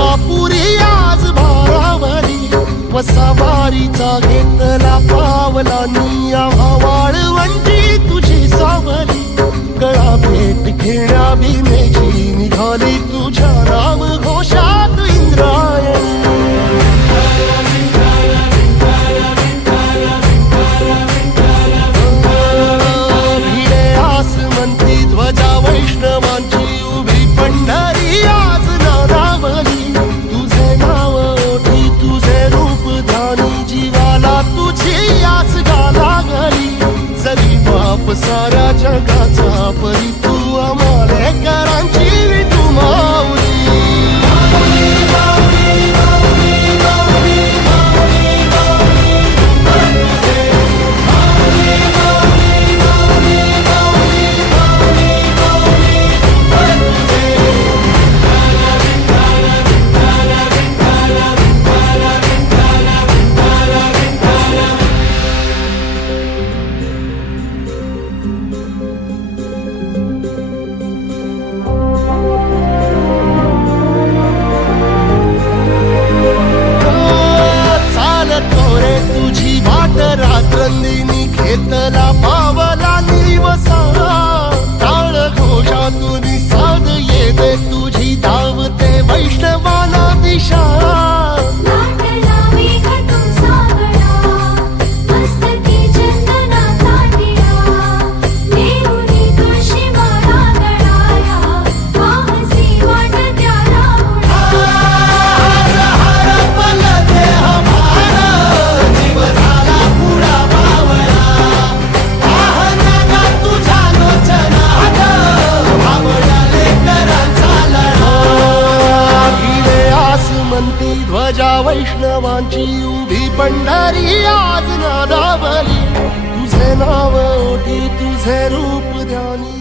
मलकापुरी आज भारावरी वसावारीचा घेतला पावला निया वाळवंटी तुझी सावली गळा भेट घेण्या भीमेची निघाली तुझ्या नाम घोषात इंद्रायणी भिडे आसमंती ध्वजा वैष्णवांची उभी पंढरी आज नारावली तुझे नाव ओठी तुझे रूप ध्यानी जीवाला तुझी आस गाला गली जरी बाप साऱ्या जगाचा परी तू आमालेकरांची तू माऊली रात्रंदिनी घेतला पावला निवसा टाळ घोषातून साध येते तुझी धावते वैष्णवाला दिशा ध्वजा वैष्णवांची उभी पंढरी आज नादावली तुझे नाव ओठी तुझे रूप ध्यानी